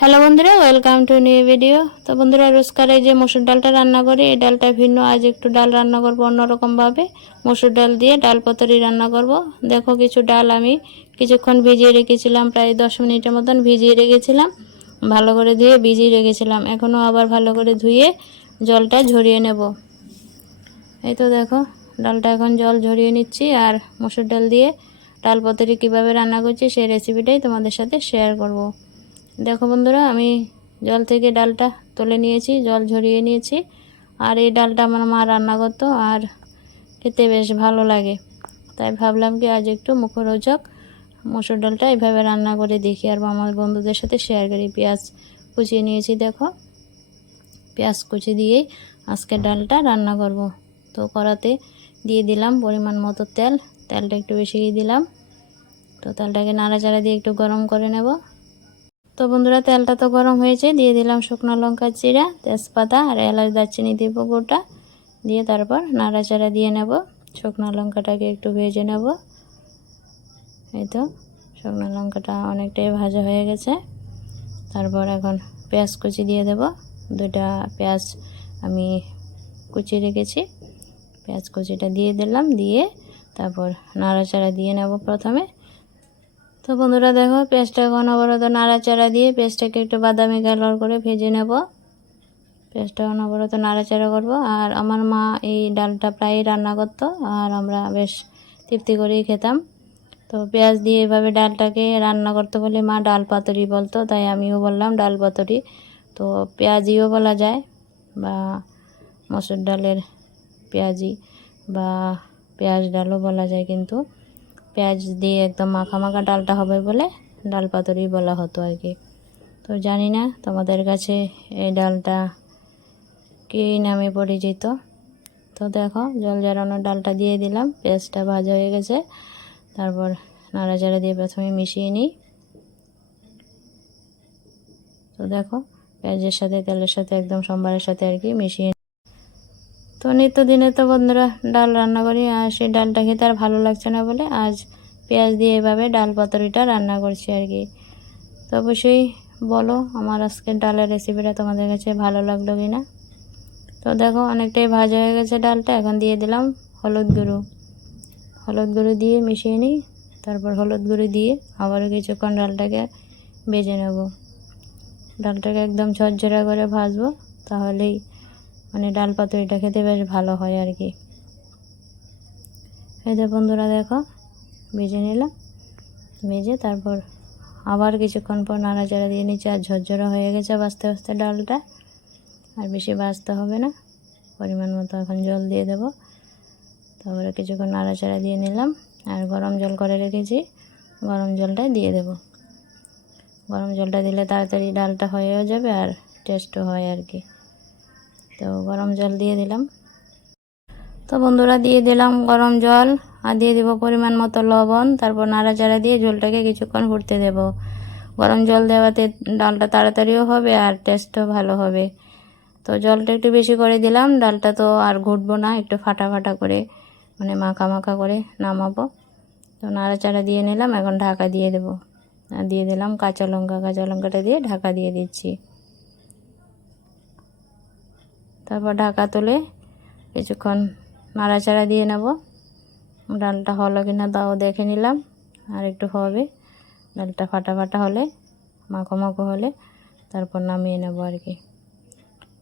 Hello বন্ধুরা welcome to new video তো বন্ধুরা, রোজকার এই যে মসুর ডালটা রান্না করি, এই ডালটা ভিন্ন, আজ একটু ডাল রান্না করব অন্যরকমভাবে। মসুর ডাল দিয়ে ডাল পতরি রান্না করব। দেখো কিছু ডাল আমি কিছুক্ষণ ভিজিয়ে রেখেছিলাম, প্রায় দশ মিনিটের মতন ভিজিয়ে রেখেছিলাম। ভালো করে ধুয়ে ভিজিয়ে রেখেছিলাম। এখনও আবার ভালো করে ধুয়ে জলটা ঝরিয়ে নেব। এই তো দেখো, ডালটা এখন জল ঝরিয়ে নিচ্ছি, আর মসুর ডাল দিয়ে ডাল পতরি কীভাবে রান্না করছি সেই রেসিপিটাই তোমাদের সাথে শেয়ার করব। দেখো বন্ধুরা, আমি জল থেকে ডালটা তুলে নিয়েছি, জল ঝরিয়ে নিয়েছি। আর এই ডালটা আমার মা রান্না করতো আর খেতে বেশ ভালো লাগে। তাই ভাবলাম কি আজ একটু মুখরোচক মসুর ডালটা এভাবে রান্না করে দেখি। আর আমার বন্ধুদের সাথে শেয়ার করি পেঁয়াজ কুচিয়ে নিয়েছি, দেখো। পেঁয়াজ কুচি দিয়েই আজকে ডালটা রান্না করব। তো কড়াতে দিয়ে দিলাম পরিমাণ মতো তেল, তেলটা একটু বেশি দিলাম। তো তেলটাকে নাড়াচাড়া দিয়ে একটু গরম করে নেব। তো বন্ধুরা, তেলটা তো গরম হয়েছে, দিয়ে দিলাম শুকনো লঙ্কা চিরা তেজপাতা আর এলাচ দারচিনি দিব গোটা, দিয়ে তারপর নাড়াচাড়া দিয়ে নেব। শুকনো লঙ্কাটাকে একটু ভেজে নেব। এই তো, শুকনো লঙ্কাটা অনেকটাই ভাজা হয়ে গেছে। তারপর এখন পেঁয়াজ কুচি দিয়ে দেব। দুটা পেঁয়াজ আমি কুচি রেখেছি। পেঁয়াজ কুচিটা দিয়ে দিলাম, দিয়ে তারপর নাড়াচাড়া দিয়ে নেব প্রথমে। তো বন্ধুরা দেখো পেঁয়াজটাকে অনবরত নাড়াচাড়া দিয়ে পেঁয়াজটাকে একটু বাদামি কালার করে ভেজে নেব। পেঁয়াজটা অনবরত নাড়াচাড়া করব। আর আমার মা এই ডালটা প্রায়ই রান্না করতো আর আমরা বেশ তৃপ্তি করেই খেতাম। তো পেঁয়াজ দিয়ে এভাবে ডালটাকে রান্না করতে বলে মা ডাল পাতুরি বলতো, তাই আমিও বললাম ডাল পাতুরি। তো পেঁয়াজিও বলা যায় বা মসুর ডালের পেঁয়াজি বা পেঁয়াজ ডালও বলা যায় কিন্তু। পেঁয়াজ দিয়ে একদম মাখা মাখা ডালটা হবে বলে ডাল পাতুরি বলা হতো আর কি। তো জানি না তোমাদের কাছে এই ডালটা কী নামে পরিচিত। তো দেখো জল জ্বালানো ডালটা দিয়ে দিলাম, পেঁয়াজটা ভাজা হয়ে গেছে। তারপর নাড়াচাড়া দিয়ে প্রথমে মিশিয়ে নিই। তো দেখো পেঁয়াজের সাথে তেলের সাথে একদম সোমবারের সাথে আর কি মিশিয়ে তো নিত্যদিনে তো বন্ধুরা ডাল রান্না করি, আর সেই ডালটা খেতে আর ভালো লাগছে না বলে আজ পেঁয়াজ দিয়ে এভাবে ডাল পাতুরিটা রান্না করছি আর কি। তো অবশ্যই বলো আমার আজকের ডালের রেসিপিটা তোমাদের কাছে ভালো লাগল কি না তো দেখো অনেকটাই ভাজা হয়ে গেছে ডালটা, এখন দিয়ে দিলাম হলুদ গুঁড়ো। হলুদ গুঁড়ো দিয়ে মিশিয়ে নিই, তারপর হলুদ গুঁড়ো দিয়ে আবারও কিছুক্ষণ ডালটাকে ভেজে নেব। ডালটাকে একদম ঝরঝরা করে ভাজবো, তাহলেই মানে ডাল পাতুরিটা খেতে বেশ ভালো হয় আর কি। এই যে বন্ধুরা দেখো, ভেজে নিলাম। ভেজে তারপর আবার কিছুক্ষণ পর নাড়াচাড়া দিয়ে নিচে আর ঝরঝরা হয়ে গেছে বাঁচতে বাঁচতে ডালটা। আর বেশি বাঁচতে হবে না, পরিমাণ মতো এখন জল দিয়ে দেব। তারপরে কিছুক্ষণ নাড়াচাড়া দিয়ে নিলাম আর গরম জল করে রেখেছি, গরম জলটা দিয়ে দেব। গরম জলটা দিলে তাড়াতাড়ি ডালটা হয়েও যাবে আর টেস্টও হয় আর কি। তো গরম জল দিয়ে দিলাম। তো বন্ধুরা দিয়ে দিলাম গরম জল আর দিয়ে দেবো পরিমাণ মতো লবণ, তারপর নাড়াচাড়া দিয়ে ঝোলটাকে কিছুক্ষণ ফুটতে দেব। গরম জল দেওয়াতে ডালটা তাড়াতাড়িও হবে আর টেস্টও ভালো হবে। তো জলটা একটু বেশি করে দিলাম, ডালটা তো আর ঘুটবো না, একটু ফাটা ফাটা করে মানে মাখা মাখা করে নামাবো। তো নাড়াচাড়া দিয়ে নিলাম, এখন ঢাকা দিয়ে দেবো। আর দিয়ে দিলাম কাঁচা লঙ্কা, কাঁচা লঙ্কাটা দিয়ে ঢাকা দিয়ে দিচ্ছি। তারপর ঢাকা তুলে কিছুক্ষণ নাড়াচাড়া দিয়ে নেব। ডালটা হলো কি না তাও দেখে নিলাম, আর একটু হবে। ডালটা ফাটা ফাটা হলে, মাখো মাখো হলে তারপর নামিয়ে নেব আর কি।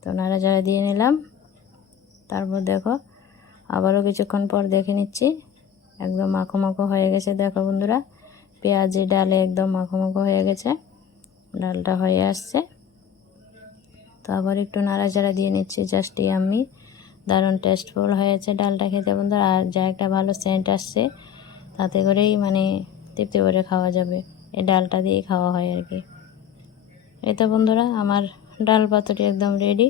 তো নাড়াচাড়া দিয়ে নিলাম। তারপর দেখো, আবারও কিছুক্ষণ পর দেখে নিচ্ছি। একদম মাখো মাখো হয়ে গেছে। দেখো বন্ধুরা, পেঁয়াজি ডালে একদম মাখো মাখো হয়ে গেছে। ডালটা হয়ে আসছে। তো আবার একটু নাড়াচাড়া দিয়ে নিচ্ছি। জাস্ট আমি। দারুণ টেস্টফুল হয়েছে ডালটা খেতে বন্ধুরা। আর যা একটা ভালো সেন্ট আসছে, তাতে করেই মানে তৃপ্তি করে খাওয়া যাবে। এই ডালটা দিয়েই খাওয়া হয় আর কি। তো বন্ধুরা, আমার ডাল পাতুরি একদম রেডি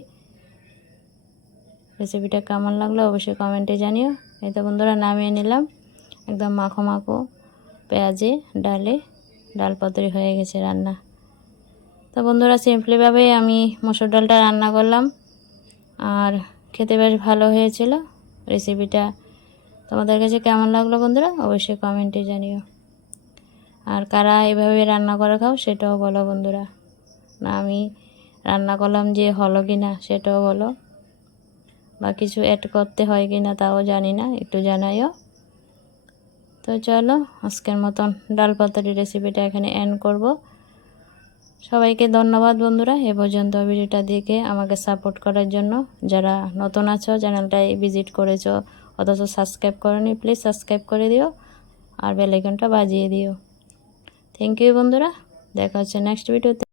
রেসিপিটা কেমন লাগল অবশ্যই কমেন্টে জানিও। তো বন্ধুরা, নামিয়ে নিলাম। একদম মাখো মাখো পেঁয়াজে, ডালে ডাল পাতুরি হয়ে গেছে রান্না। তো বন্ধুরা সিম্পলিভাবে আমি মসুর ডালটা রান্না করলাম। আর খেতে বেশ ভালো হয়েছিল। রেসিপিটা তোমাদের কাছে কেমন লাগল বন্ধুরা অবশ্যই কমেন্টে জানিও। আর কারা এভাবে রান্না করে খাও সেটাও বলো বন্ধুরা। না, আমি রান্না করলাম যে হলো কি না সেটাও বলো। বা কিছু অ্যাড করতে হয় কি না তাও জানি না, একটু জানাইও। তো চলো, আজকের মতন ডাল পাতারি রেসিপিটা এখানে এন্ড করব। সবাইকে ধন্যবাদ বন্ধুরা, এ পর্যন্ত ভিডিওটা দেখে আমাকে সাপোর্ট করার জন্য। যারা নতুন আছো চ্যানেলটাই ভিজিট করেছ, অথচ সাবস্ক্রাইব করনি প্লিজ সাবস্ক্রাইব করে দিও আর বেলাইকনটা বাজিয়ে দিও। থ্যাংক ইউ বন্ধুরা, দেখা হচ্ছে নেক্সট ভিডিওতে